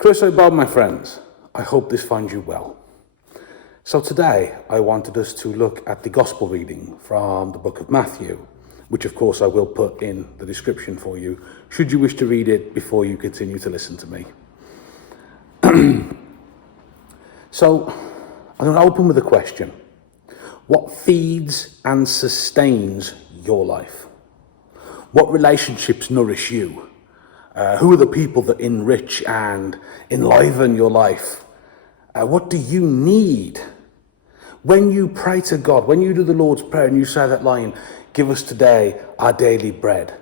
Chris Bob, my friends, I hope this finds you well. So today I wanted us to look at the gospel reading from the book of Matthew, which of course I will put in the description for you, should you wish to read it before you continue to listen to me. So I'm going to open with a question. What feeds and sustains your life? What relationships nourish you? Who are the people that enrich and enliven your life? What do you need? When you pray to God, when you do the Lord's Prayer and you say that line, give us today our daily bread,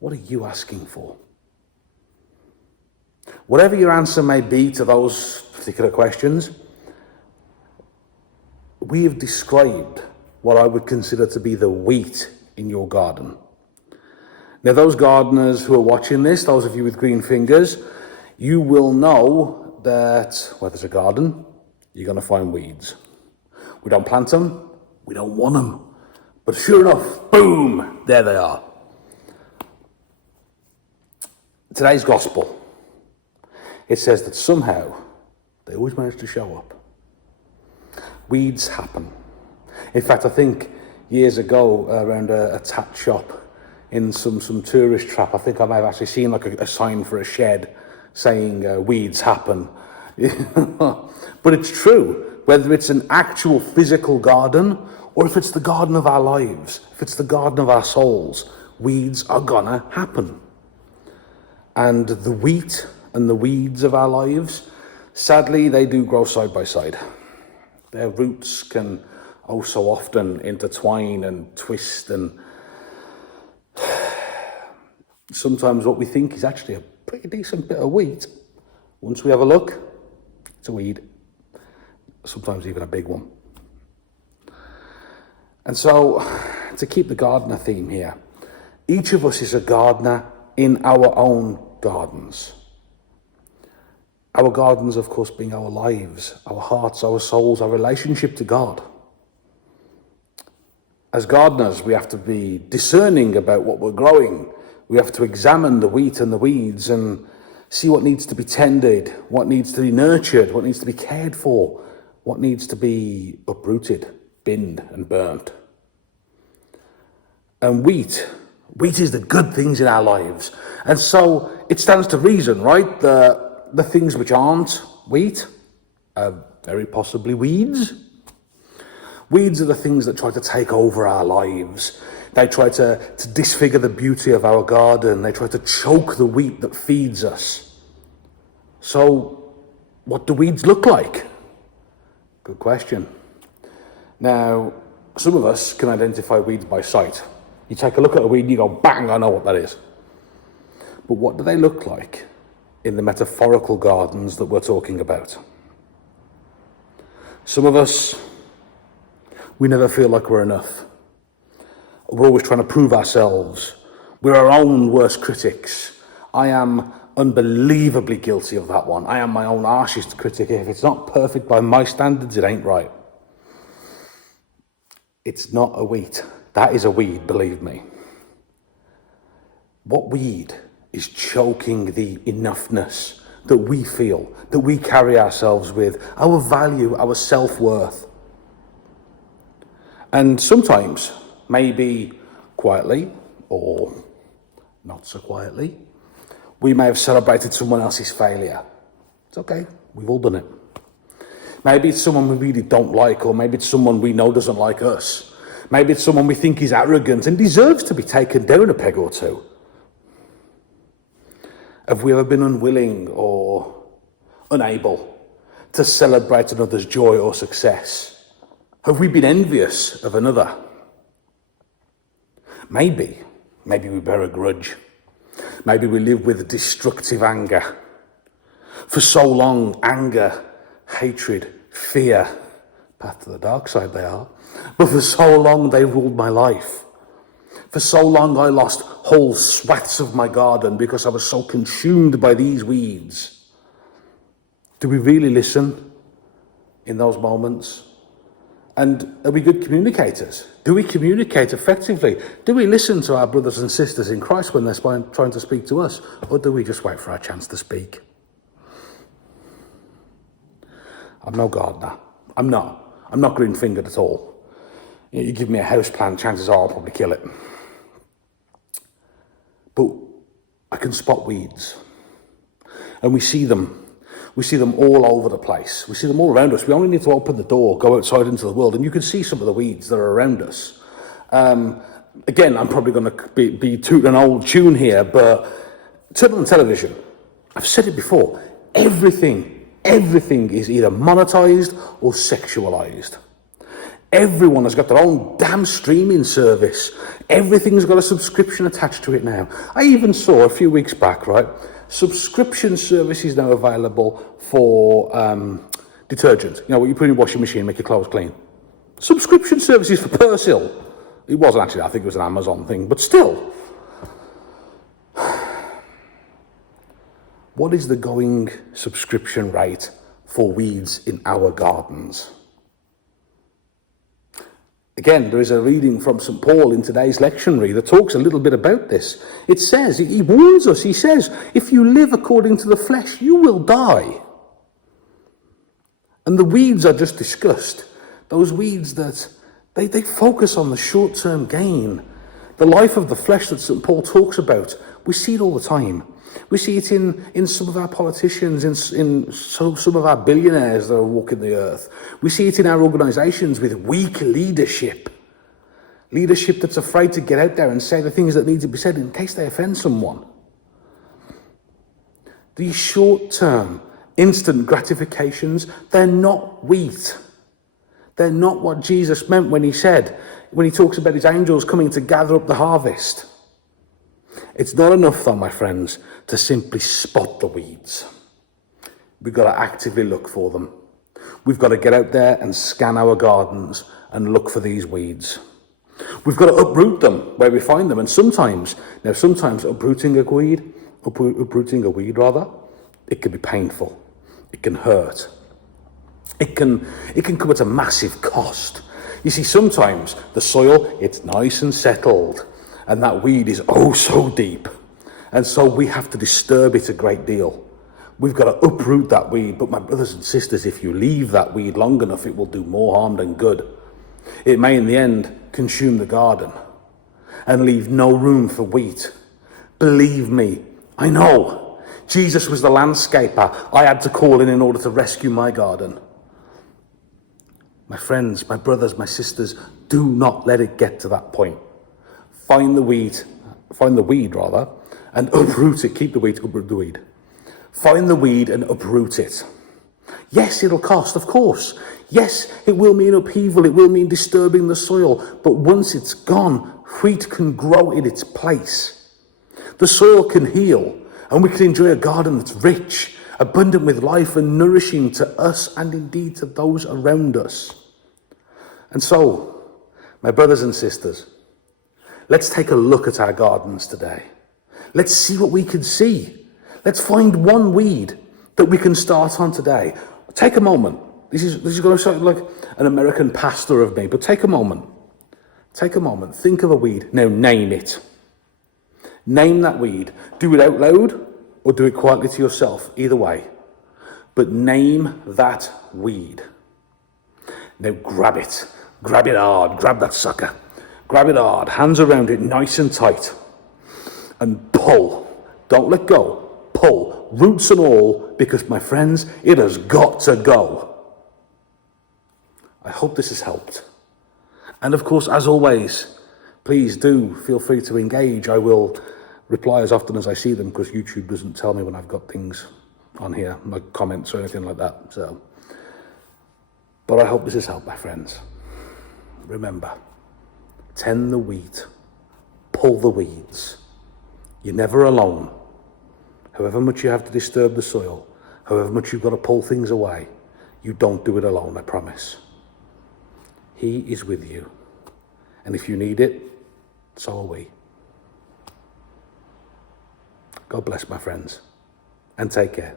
what are you asking for? Whatever your answer may be to those particular questions, we have described what I would consider to be the wheat in your garden. Now, those gardeners who are watching this, those of you with green fingers, you will know that where there's a garden, you're going to find weeds. We don't plant them, we don't want them. But sure enough, boom, there they are. Today's gospel, it says that somehow they always manage to show up. Weeds happen. In fact, I think years ago around a tat shop, in some tourist trap, I think I may have actually seen like a sign for a shed saying weeds happen. But it's true, whether it's an actual physical garden or if it's the garden of our lives, if it's the garden of our souls, weeds are gonna happen. And the wheat and the weeds of our lives, sadly, they do grow side by side. Their roots can oh so often intertwine and twist, and sometimes what we think is actually a pretty decent bit of wheat, once we have a look, it's a weed, sometimes even a big one. And so, to keep the gardener theme here, each of us is a gardener in our own gardens. Our gardens, of course, being our lives, our hearts, our souls, our relationship to God. As gardeners, we have to be discerning about what we're growing. We have to examine the wheat and the weeds and see what needs to be tended, what needs to be nurtured, what needs to be cared for, what needs to be uprooted, binned and burnt. And wheat is the good things in our lives. And so it stands to reason, right? The things which aren't wheat are very possibly weeds. Weeds are the things that try to take over our lives. They try to disfigure the beauty of our garden. They try to choke the wheat that feeds us. So, what do weeds look like? Good question. Now, some of us can identify weeds by sight. You take a look at a weed and you go, bang, I know what that is. But what do they look like in the metaphorical gardens that we're talking about? Some of us, we never feel like we're enough. We're always trying to prove ourselves. We're our own worst critics. I am unbelievably guilty of that one. I am my own harshest critic. If it's not perfect by my standards, it ain't right. It's not a wheat. That is a weed, believe me. What weed is choking the enoughness that we feel, that we carry ourselves with, our value, our self-worth. And sometimes, maybe quietly or not so quietly, we may have celebrated someone else's failure. It's okay, we've all done it. Maybe it's someone we really don't like, or maybe it's someone we know doesn't like us. Maybe it's someone we think is arrogant and deserves to be taken down a peg or two. Have we ever been unwilling or unable to celebrate another's joy or success? Have we been envious of another? Maybe we bear a grudge. Maybe we live with destructive anger. For so long, anger, hatred, fear, path to the dark side they are, but for so long they ruled my life. For so long I lost whole swaths of my garden because I was so consumed by these weeds. Do we really listen in those moments? And are we good communicators? Do we communicate effectively? Do we listen to our brothers and sisters in Christ when they're trying to speak to us? Or do we just wait for our chance to speak? I'm no gardener. I'm not green-fingered at all. You give me a house plant, chances are I'll probably kill it. But I can spot weeds. And we see them. We see them all over the place. We see them all around us. We only need to open the door, go outside into the world, and you can see some of the weeds that are around us. Again, I'm probably going to be tooting an old tune here, but turn on television. I've said it before. Everything is either monetized or sexualized. Everyone has got their own damn streaming service. Everything's got a subscription attached to it now. I even saw a few weeks back, right? Subscription service is now available for detergent. You know, what you put in your washing machine, make your clothes clean. Subscription services for Persil. It wasn't actually, I think it was an Amazon thing, but still. What is the going subscription rate for weeds in our gardens? Again, there is a reading from St. Paul in today's lectionary that talks a little bit about this. It says, he warns us, he says, if you live according to the flesh, you will die. And the weeds are just discussed. Those weeds that they focus on the short-term gain. The life of the flesh that St. Paul talks about, we see it all the time. We see it in some of our politicians, in some of our billionaires that are walking the earth. We see it in our organisations with weak leadership. Leadership that's afraid to get out there and say the things that need to be said in case they offend someone. These short-term, instant gratifications, they're not wheat. They're not what Jesus meant when he talks about his angels coming to gather up the harvest. It's not enough, though, my friends, to simply spot the weeds. We've got to actively look for them. We've got to get out there and scan our gardens and look for these weeds. We've got to uproot them where we find them. And sometimes uprooting a weed, it can be painful. It can hurt. It can come at a massive cost. You see, sometimes the soil, it's nice and settled, and that weed is oh so deep. And so we have to disturb it a great deal. We've got to uproot that weed. But my brothers and sisters, if you leave that weed long enough, it will do more harm than good. It may in the end consume the garden and leave no room for wheat. Believe me, I know. Jesus was the landscaper I had to call in order to rescue my garden. My friends, my brothers, my sisters, do not let it get to that point. Find the weed, and uproot it. Keep the weed, uproot the weed. Find the weed and uproot it. Yes, it'll cost, of course. Yes, it will mean upheaval, it will mean disturbing the soil, but once it's gone, wheat can grow in its place. The soil can heal, and we can enjoy a garden that's rich, abundant with life and nourishing to us and indeed to those around us. And so, my brothers and sisters, let's take a look at our gardens today. Let's see what we can see. Let's find one weed that we can start on today. Take a moment. This is going to sound like an American pastor of me, but take a moment. Take a moment. Think of a weed. Now name it. Name that weed. Do it out loud or do it quietly to yourself. Either way. But name that weed. Now grab it. Grab it hard. Grab that sucker. Grab it hard. Hands around it nice and tight. And pull. Don't let go. Pull. Roots and all, because my friends, it has got to go. I hope this has helped. And of course, as always, please do feel free to engage. I will reply as often as I see them, because YouTube doesn't tell me when I've got things on here, like comments or anything like that. But I hope this has helped, my friends. Remember, tend the wheat, pull the weeds. You're never alone. However much you have to disturb the soil, however much you've got to pull things away, you don't do it alone, I promise. He is with you. And if you need it, so are we. God bless, my friends, and take care.